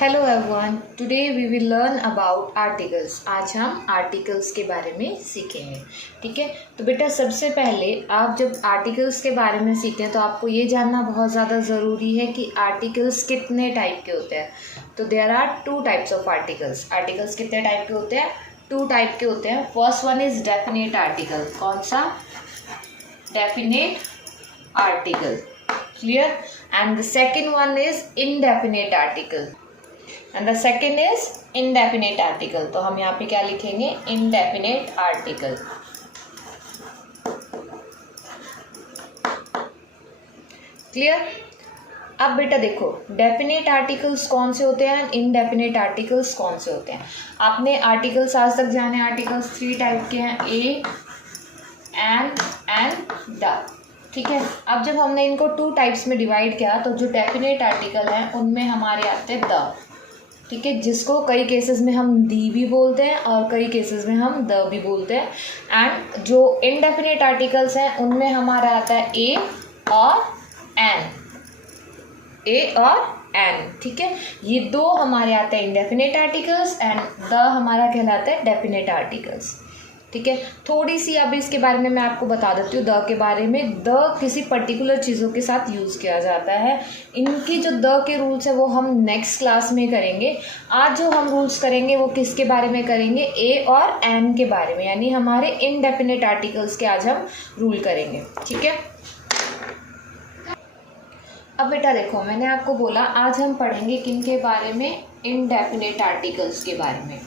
Hello everyone, today we will learn about articles. आज हम articles के बारे में सीखेंगे। ठीक है, तो बेटा सबसे पहले आप जब आर्टिकल्स के बारे में सीखते हैं तो आपको ये जानना बहुत ज़्यादा ज़रूरी है कि आर्टिकल्स कितने टाइप के होते हैं। तो there are two types of articles. Articles कितने टाइप के होते हैं? टू टाइप के होते हैं। First one is definite article. कौन सा? Definite article. Clear? And the second one is indefinite article and the second is indefinite article. तो हम यहाँ पे क्या लिखेंगे? Indefinite article. क्लियर? अब बेटा देखो, डेफिनेट आर्टिकल्स कौन से होते हैं, इनडेफिनेट आर्टिकल्स कौन से होते हैं। आपने आर्टिकल्स आज तक जाने, आर्टिकल्स थ्री टाइप के हैं, ए, एंड द। ठीक है, अब जब हमने इनको टू टाइप्स में डिवाइड किया तो जो डेफिनेट आर्टिकल हैं उनमें हमारे आते हैं द। ठीक है, जिसको कई केसेस में हम दी भी बोलते हैं और कई केसेस में हम द भी बोलते हैं। एंड जो इनडेफिनेट आर्टिकल्स हैं उनमें हमारा आता है ए और एन। ए और एन। ठीक है, ये दो हमारे आते हैं इनडेफिनेट आर्टिकल्स एंड द हमारा कहलाता है डेफिनेट आर्टिकल्स। ठीक है, थोड़ी सी अब इसके बारे में मैं आपको बता देती हूँ। द के बारे में, द किसी पर्टिकुलर चीज़ों के साथ यूज़ किया जाता है। इनकी जो द के रूल्स है वो हम नेक्स्ट क्लास में करेंगे। आज जो हम रूल्स करेंगे वो किसके बारे में करेंगे? ए और एन के बारे में, यानी हमारे इनडेफिनेट आर्टिकल्स के आज हम रूल करेंगे। ठीक है, अब बेटा देखो, मैंने आपको बोला आज हम पढ़ेंगे किन के बारे में? इनडेफिनेट आर्टिकल्स के बारे में।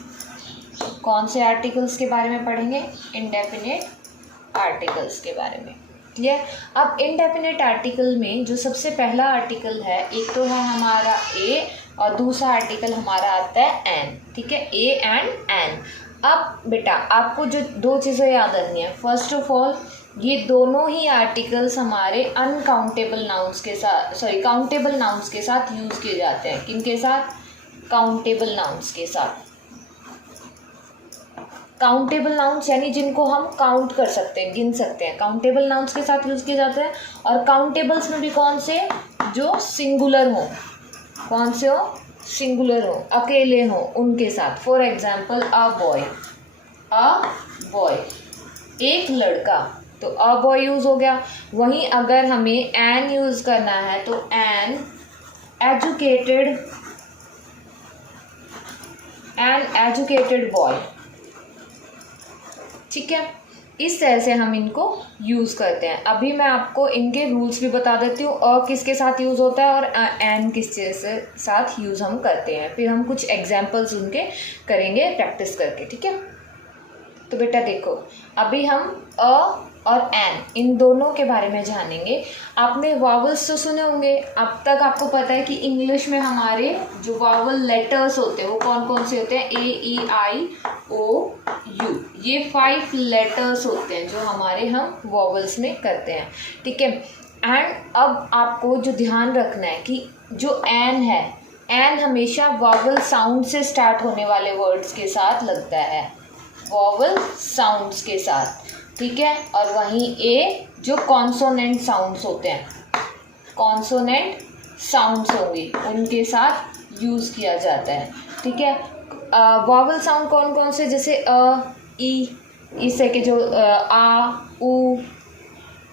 कौन से आर्टिकल्स के बारे में पढ़ेंगे? इनडेफिनेट आर्टिकल्स के बारे में। क्लियर? अब इनडेफिनेट आर्टिकल में जो सबसे पहला आर्टिकल है, एक तो है हमारा ए और दूसरा आर्टिकल हमारा आता है एन। ठीक है, ए एंड एन। अब बेटा आपको जो दो चीज़ें याद रखनी है, फर्स्ट ऑफ ऑल ये दोनों ही आर्टिकल्स हमारे अनकाउंटेबल नाउन्स के साथ, काउंटेबल नाउन्स के साथ यूज़ किए जाते हैं। किन के साथ? काउंटेबल नाउन्स के साथ। काउंटेबल नाउन्स यानी जिनको हम काउंट कर सकते हैं, गिन सकते हैं, काउंटेबल नाउन्स के साथ यूज़ किए जाते हैं। और काउंटेबल्स में भी कौन से? जो सिंगुलर हो। कौन से हो? सिंगुलर हो, अकेले हो, उनके साथ। For example a boy. A boy, एक लड़का, तो अ बॉय यूज़ हो गया। वहीं अगर हमें एन यूज़ करना है तो एन एजुकेटेड बॉय। ठीक है, इस तरह से हम इनको यूज़ करते हैं। अभी मैं आपको इनके रूल्स भी बता देती हूँ, अ किसके साथ यूज़ होता है और एन किस चीज़ के साथ यूज़ हम करते हैं। फिर हम कुछ एग्जाम्पल्स उनके करेंगे प्रैक्टिस करके। ठीक है, तो बेटा देखो, अभी हम अ और एन इन दोनों के बारे में जानेंगे। आपने वावल्स तो सुने होंगे। अब तक आपको पता है कि इंग्लिश में हमारे जो वावल लेटर्स होते हैं वो कौन कौन से होते हैं? ए, ई, आई, ओ, यू। ये 5 लेटर्स होते हैं जो हमारे हम वावल्स में करते हैं। ठीक है, एंड अब आपको जो ध्यान रखना है कि जो एन है, एन हमेशा वावल साउंड से स्टार्ट होने वाले वर्ड्स के साथ लगता है, वावल साउंड्स के साथ। ठीक है, और वहीं ए जो कॉन्सोनेंट साउंड्स होते हैं, कॉन्सोनेंट साउंड्स होंगे, उनके साथ यूज़ किया जाता है। ठीक है, वावल साउंड कौन कौन से? जैसे अ, ई, इस तरह के जो आ, उ,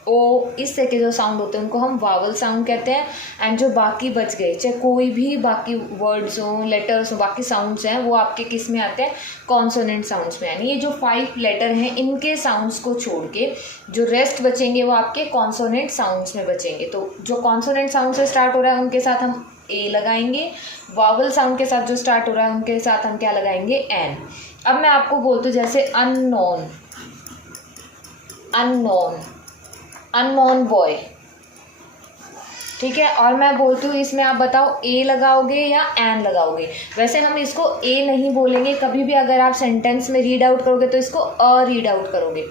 ओ, इस तरह के जो साउंड होते हैं उनको हम वावल साउंड कहते हैं। एंड जो बाकी बच गए, चाहे कोई भी बाकी वर्ड्स हों, लेटर्स हो, बाकी साउंड्स हैं, वो आपके किस में आते हैं? कॉन्सोनेंट साउंड्स में। यानी ये जो 5 लेटर हैं इनके साउंड्स को छोड़ के जो रेस्ट बचेंगे वो आपके कॉन्सोनेंट साउंड्स में बचेंगे। तो जो कॉन्सोनेंट साउंड से स्टार्ट हो रहा है उनके साथ हम ए लगाएंगे, वावल साउंड के साथ जो स्टार्ट हो रहा है उनके साथ हम क्या लगाएंगे? एन। अब मैं आपको बोलती हूँ जैसे अननोन, अननोन बॉय। ठीक है, और मैं बोलती हूँ इसमें आप बताओ ए लगाओगे या एन लगाओगे? वैसे हम इसको ए नहीं बोलेंगे कभी भी। अगर आप सेंटेंस में रीड आउट करोगे तो इसको अ रीड आउट करोगे।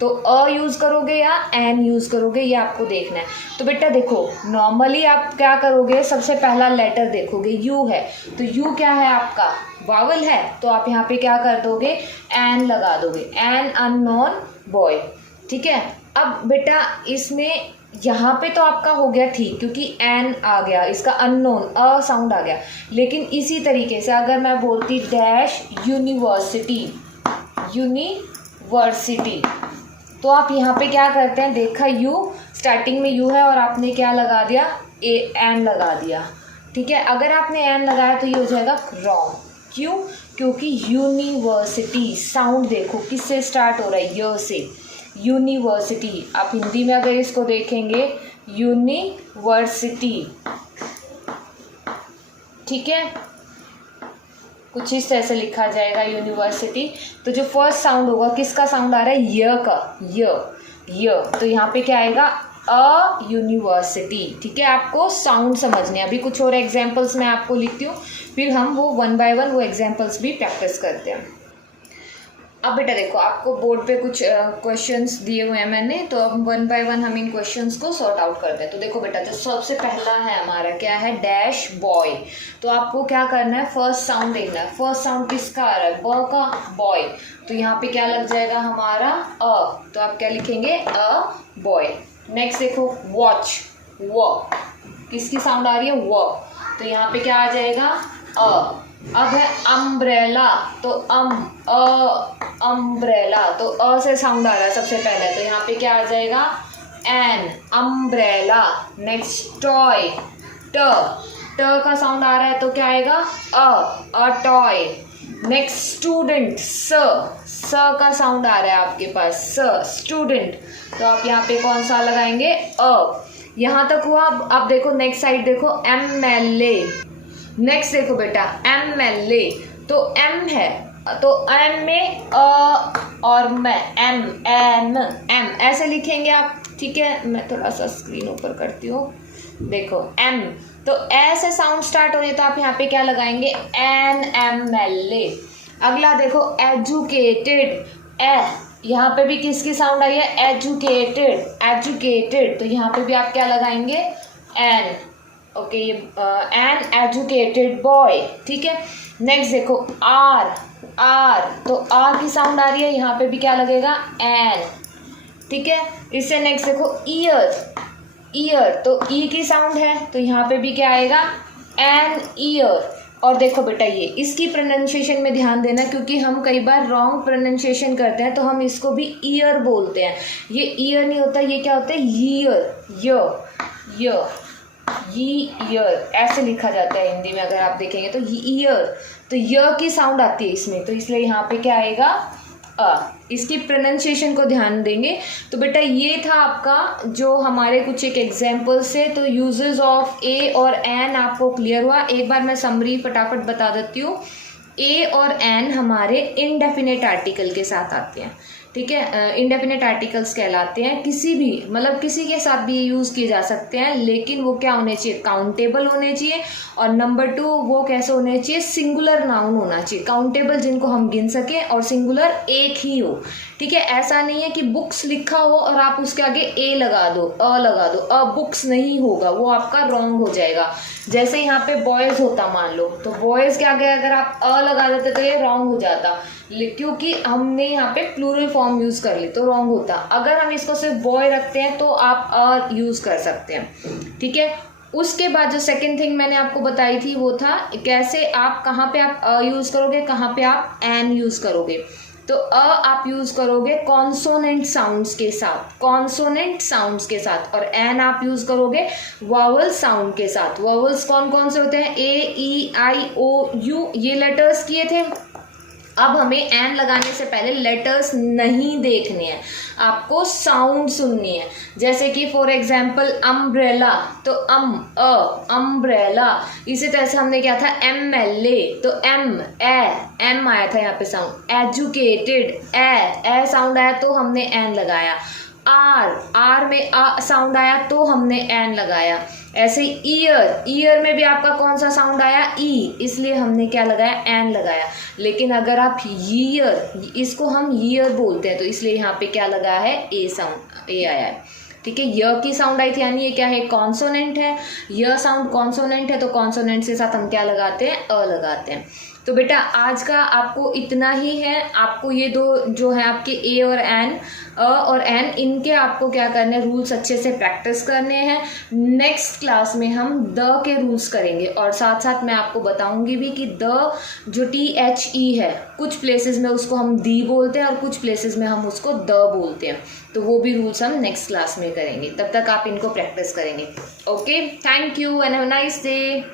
तो अ यूज़ करोगे या एन यूज़ करोगे, ये आपको देखना है। तो बेटा देखो, नॉर्मली आप क्या करोगे? सबसे पहला लेटर देखोगे, यू है, तो यू क्या है आपका? वावल है, तो आप यहाँ पे क्या कर दोगे? एन लगा दोगे, एन अननोन बॉय। ठीक है, अब बेटा इसमें यहाँ पे तो आपका हो गया ठीक, क्योंकि एन आ गया, इसका अननोन अ साउंड आ गया। लेकिन इसी तरीके से अगर मैं बोलती डैश यूनिवर्सिटी, यूनिवर्सिटी, तो आप यहाँ पे क्या करते हैं, देखा यू स्टार्टिंग में यू है और आपने क्या लगा दिया, एन लगा दिया। ठीक है, अगर आपने एन लगाया तो ये हो जाएगा रॉन्ग। क्यों? क्योंकि यूनिवर्सिटी साउंड देखो किससे स्टार्ट हो रहा है, य से, यूनिवर्सिटी। आप हिंदी में अगर इसको देखेंगे यूनिवर्सिटी, ठीक है, कुछ इस तरह से लिखा जाएगा यूनिवर्सिटी। तो जो फर्स्ट साउंड होगा किसका साउंड आ रहा है, य का, य। तो यहाँ पे क्या आएगा, अ यूनिवर्सिटी। ठीक है, आपको साउंड समझने, अभी कुछ और एग्जांपल्स मैं आपको लिखती हूँ, फिर हम वो वन बाय वन वो एग्जांपल्स भी प्रैक्टिस करते हैं। अब बेटा देखो, आपको बोर्ड पे कुछ क्वेश्चंस दिए हुए हैं मैंने, तो अब वन बाय वन हम इन क्वेश्चंस को सॉर्ट आउट करते हैं। तो देखो बेटा, जो सबसे पहला है हमारा क्या है, डैश बॉय। तो आपको क्या करना है, फर्स्ट साउंड देखना है। फर्स्ट साउंड किसका आ रहा है, ब का, बॉय। तो यहाँ पे क्या लग जाएगा हमारा अ, तो आप क्या लिखेंगे, अ बॉय। नेक्स्ट देखो वॉच, व, किसकी साउंड आ रही है, व। तो यहाँ पे क्या आ जाएगा, अ। अब है अम्ब्रेला, तो अम्ब्रेला, तो अ से साउंड आ रहा है सबसे पहले, तो यहाँ पे क्या आ जाएगा, एन, अम्ब्रेला। नेक्स्ट टॉय, ट का साउंड आ रहा है तो क्या आएगा, अ टॉय। नेक्स्ट स्टूडेंट, स का साउंड आ रहा है आपके पास, स्टूडेंट। तो आप यहाँ पे कौन सा लगाएंगे, अ। यहाँ तक हुआ। अब देखो नेक्स्ट साइड देखो, MLA। नेक्स्ट देखो बेटा, MLA, तो एम है, तो एम में और मैं एम ऐसे लिखेंगे आप। ठीक है, मैं थोड़ा सा स्क्रीन ऊपर करती हूँ, देखो एम, तो ऐसे साउंड स्टार्ट हो रही है, तो आप यहाँ पे क्या लगाएंगे, NMLA। अगला देखो एजुकेटेड, यहाँ पे भी किसकी साउंड आई है, एजुकेटेड, तो यहाँ पे भी आप क्या लगाएंगे, एन। ओके, ये एन एजुकेटेड बॉय। ठीक है, नेक्स्ट देखो आर, तो आर की साउंड आ रही है, यहाँ पे भी क्या लगेगा, एन। ठीक है, इससे नेक्स्ट देखो ईयर, तो ई की साउंड है, तो यहाँ पे भी क्या आएगा, एन ईयर। और देखो बेटा, ये इसकी प्रोनाउंसिएशन में ध्यान देना, क्योंकि हम कई बार रॉन्ग प्रोनाउंसिएशन करते हैं, तो हम इसको भी ईयर बोलते हैं। ये ईयर नहीं होता, ये क्या होता है, ईयर ऐसे लिखा जाता है हिंदी में, अगर आप देखेंगे तो ईयर, तो य की साउंड आती है इसमें, तो इसलिए यहाँ पे क्या आएगा, इसकी प्रोनाउंसिएशन को ध्यान देंगे। तो बेटा ये था आपका जो हमारे कुछ एक एग्जांपल से, तो यूजेस ऑफ ए और एन आपको क्लियर हुआ। एक बार मैं समरी फटाफट बता देती हूँ। ए और एन हमारे इनडेफिनेट आर्टिकल के साथ आते हैं। ठीक है, इंडेफिनेट आर्टिकल्स कहलाते हैं। किसी भी मतलब किसी के साथ भी ये यूज़ किए जा सकते हैं, लेकिन वो क्या होने चाहिए, काउंटेबल होने चाहिए। और नंबर 2 वो कैसे होने चाहिए, सिंगुलर नाउन होना चाहिए, काउंटेबल जिनको हम गिन सकें, और सिंगुलर एक ही हो। ठीक है, ऐसा नहीं है कि बुक्स लिखा हो और आप उसके आगे ए लगा दो, अ लगा दो, बुक्स नहीं होगा, वो आपका रॉन्ग हो जाएगा। जैसे यहाँ पे बॉयज़ होता मान लो, तो बॉयज़ के आगे अगर आप अ लगा देते तो ये रॉन्ग हो जाता, क्योंकि हमने यहाँ पे प्लूरल फॉर्म यूज़ कर ली तो रॉन्ग होता। अगर हम इसको सिर्फ बॉय रखते हैं तो आप अ यूज़ कर सकते हैं। ठीक है, उसके बाद जो सेकंड थिंग मैंने आपको बताई थी वो था कैसे आप कहाँ पे आप अ यूज़ करोगे, कहाँ पे आप एन यूज़ करोगे। तो अ आप यूज़ करोगे कॉन्सोनेंट साउंड्स के साथ, कॉन्सोनेंट साउंड्स के साथ, और एन आप यूज़ करोगे वावल साउंड के साथ। वावल्स कौन कौन से होते हैं, ए, ई, आई, ओ, यू, ये लेटर्स किए थे। अब हमें एन लगाने से पहले लेटर्स नहीं देखने हैं, आपको साउंड सुननी है। जैसे कि फॉर एग्जाम्पल अम्ब्रेला, तो अम्ब्रेला। इसी तरह से हमने क्या था, MLA, तो एम आया था यहाँ पे साउंड। एजुकेटेड, ए साउंड आया तो हमने एन लगाया। आर में साउंड आया तो हमने एन लगाया। ऐसे ही ईयर में भी आपका कौन सा साउंड आया, ई, इसलिए हमने क्या लगाया, एन लगाया। लेकिन अगर आप ईयर, इसको हम ईयर बोलते हैं, तो इसलिए यहाँ पे क्या लगा है, ए साउंड, ए आया है। ठीक है, य की साउंड आई थी, यानी ये क्या है, कॉन्सोनेंट है। य साउंड कॉन्सोनेंट है, तो कॉन्सोनेंट के साथ हम क्या लगाते हैं, अ लगाते हैं। तो बेटा आज का आपको इतना ही है। आपको ये दो जो है आपके ए और एन, अ और एन, इनके आपको क्या करने हैं, रूल्स अच्छे से प्रैक्टिस करने हैं। नेक्स्ट क्लास में हम द के रूल्स करेंगे और साथ साथ मैं आपको बताऊंगी भी कि द जो THE है, कुछ प्लेसेस में उसको हम दी बोलते हैं और कुछ प्लेसेस में हम उसको द बोलते हैं। तो वो भी रूल्स हम नेक्स्ट क्लास में करेंगे। तब तक आप इनको प्रैक्टिस करेंगे। Okay, thank you and have a nice day.